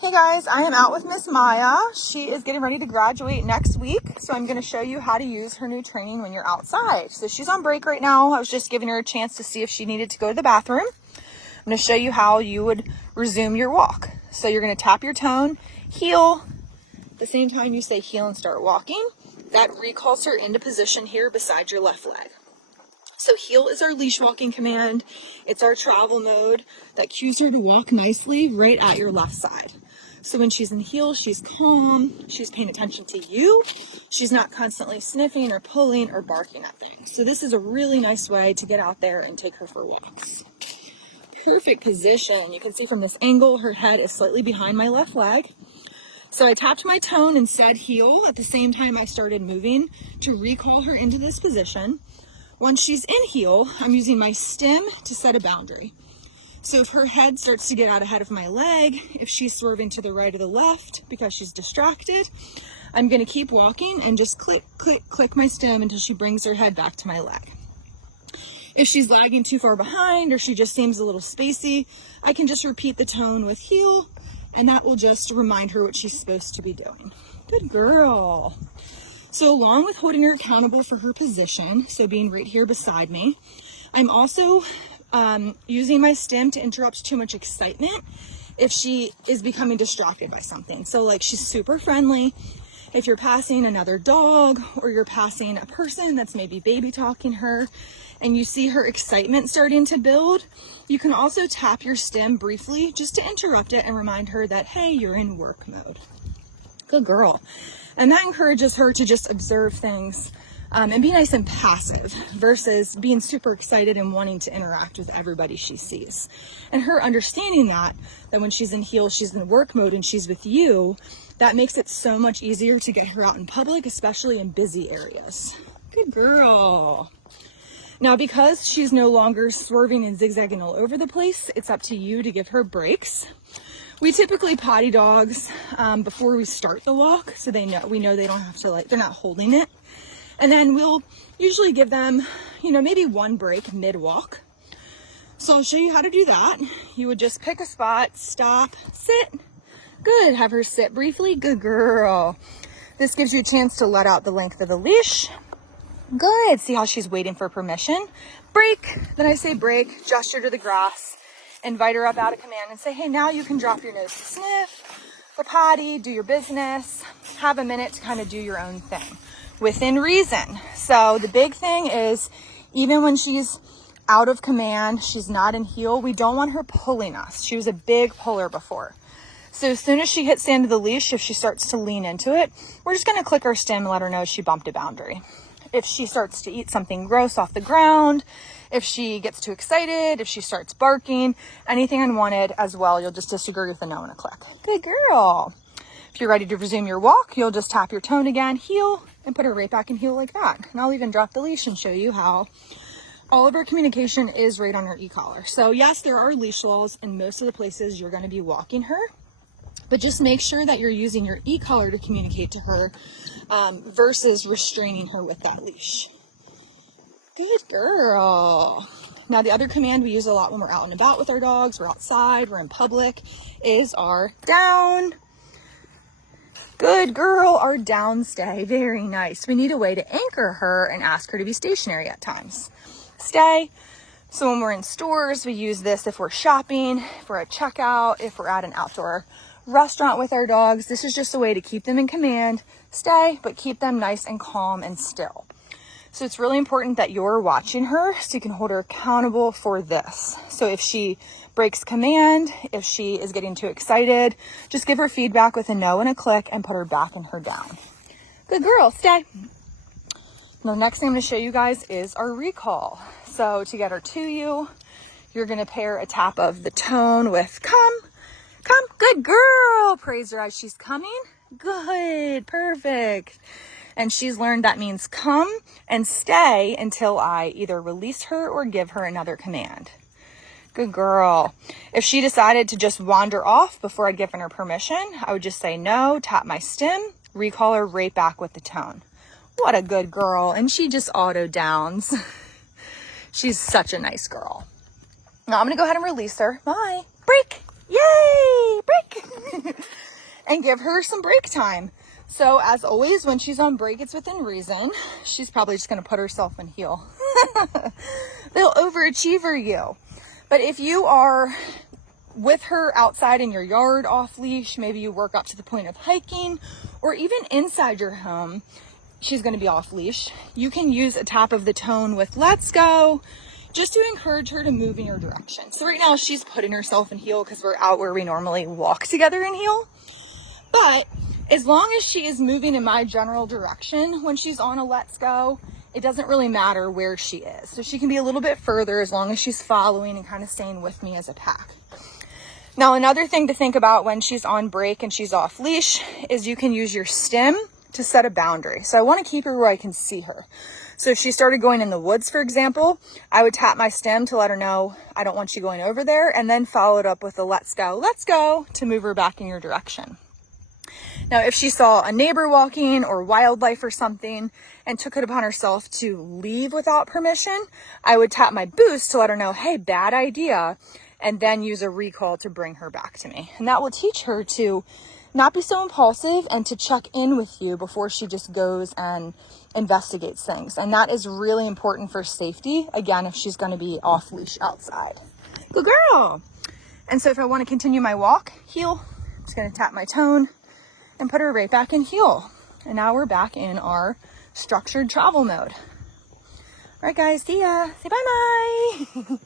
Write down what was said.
Hey guys, I am out with Miss Maya. She is getting ready to graduate next week, so I'm going to show you how to use her new training when you're outside. So she's on break right now. I was just giving her a chance to see if she needed to go to the bathroom. I'm going to show you how you would resume your walk. So you're going to tap your tone, heel. At the same time you say heel and start walking, that recalls her into position here beside your left leg. So heel is our leash walking command. It's our travel mode that cues her to walk nicely right at your left side. So when she's in heel, she's calm, she's paying attention to you, she's not constantly sniffing or pulling or barking at things. So this is a really nice way to get out there and take her for walks. Perfect position. You can see from this angle, her head is slightly behind my left leg. So I tapped my tone and said heel at the same time I started moving to recall her into this position. Once she's in heel, I'm using my stem to set a boundary. So if her head starts to get out ahead of my leg, if she's swerving to the right or the left because she's distracted, I'm going to keep walking and just click, click, click my stem until she brings her head back to my leg. If she's lagging too far behind or she just seems a little spacey, I can just repeat the tone with heel, and that will just remind her what she's supposed to be doing. Good girl. So along with holding her accountable for her position, so being right here beside me, I'm also using my stem to interrupt too much excitement if she is becoming distracted by something. So like she's super friendly. If you're passing another dog or you're passing a person that's maybe baby talking her and you see her excitement starting to build, you can also tap your stem briefly just to interrupt it and remind her that, hey, you're in work mode. Good girl. And that encourages her to just observe things and be nice and passive versus being super excited and wanting to interact with everybody she sees. And her understanding that when she's in heel, she's in work mode and she's with you, that makes it so much easier to get her out in public, especially in busy areas. Good girl. Now, because she's no longer swerving and zigzagging all over the place, it's up to you to give her breaks. We typically potty dogs before we start the walk, so we know they don't have to, they're not holding it. And then we'll usually give them, maybe one break mid-walk. So I'll show you how to do that. You would just pick a spot, stop, sit. Good. Have her sit briefly. Good girl. This gives you a chance to let out the length of the leash. Good. See how she's waiting for permission. Break. Then I say break, gesture to the grass, invite her up out of command and say, hey, now you can drop your nose to sniff, or potty, do your business, have a minute to kind of do your own thing within reason. So the big thing is, even when she's out of command, she's not in heel, we don't want her pulling us. She was a big puller before. So as soon as she hits the end of the leash, if she starts to lean into it, we're just going to click our stem and let her know she bumped a boundary. If she starts to eat something gross off the ground, if she gets too excited, if she starts barking, anything unwanted as well, you'll just disagree with a no and a click. Good girl. If you're ready to resume your walk, you'll just tap your tone again, heel, and put her right back in heel like that. And I'll even drop the leash and show you how all of our communication is right on her e-collar. So yes, there are leash laws in most of the places you're going to be walking her, but just make sure that you're using your e-collar to communicate to her versus restraining her with that leash. Good girl. Now the other command we use a lot when we're out and about with our dogs, we're outside, we're in public, is our down. Good girl, our down stay. Very nice. We need a way to anchor her and ask her to be stationary at times. Stay. So when we're in stores, we use this if we're shopping, if we're at checkout, if we're at an outdoor restaurant with our dogs. This is just a way to keep them in command. Stay, but keep them nice and calm and still. So it's really important that you're watching her so you can hold her accountable for this. So if she breaks command, if she is getting too excited, just give her feedback with a no and a click and put her back in her down. Good girl, stay. Now, next thing I'm going to show you guys is our recall. So to get her to you, you're going to pair a tap of the tone with come, come, good girl. Praise her as she's coming. Good, perfect. And she's learned that means come and stay until I either release her or give her another command. Good girl. If she decided to just wander off before I'd given her permission, I would just say no, tap my stem, recall her right back with the tone. What a good girl. And she just auto downs. She's such a nice girl. Now I'm going to go ahead and release her. Bye. Break. Yay! Break. and give her some break time. So as always, when she's on break, it's within reason. She's probably just going to put herself in heel. They'll overachiever you. But if you are with her outside in your yard off leash, maybe you work up to the point of hiking, or even inside your home, she's going to be off leash. You can use a tap of the tone with let's go, just to encourage her to move in your direction. So right now she's putting herself in heel because we're out where we normally walk together in heel. But as long as she is moving in my general direction when she's on a let's go, it doesn't really matter where she is. So she can be a little bit further as long as she's following and kind of staying with me as a pack. Now, another thing to think about when she's on break and she's off leash is you can use your stim to set a boundary. So I want to keep her where I can see her. So if she started going in the woods, for example, I would tap my stem to let her know I don't want you going over there, and then follow it up with a let's go to move her back in your direction. Now, if she saw a neighbor walking or wildlife or something and took it upon herself to leave without permission, I would tap my boost to let her know, hey, bad idea, and then use a recall to bring her back to me. And that will teach her to not be so impulsive and to check in with you before she just goes and investigates things. And that is really important for safety, again, if she's going to be off leash outside. Good girl. And so if I want to continue my walk, heel, I'm just going to tap my tone and put her right back in heel. And now we're back in our structured travel mode. All right, guys, see ya. Say bye-bye.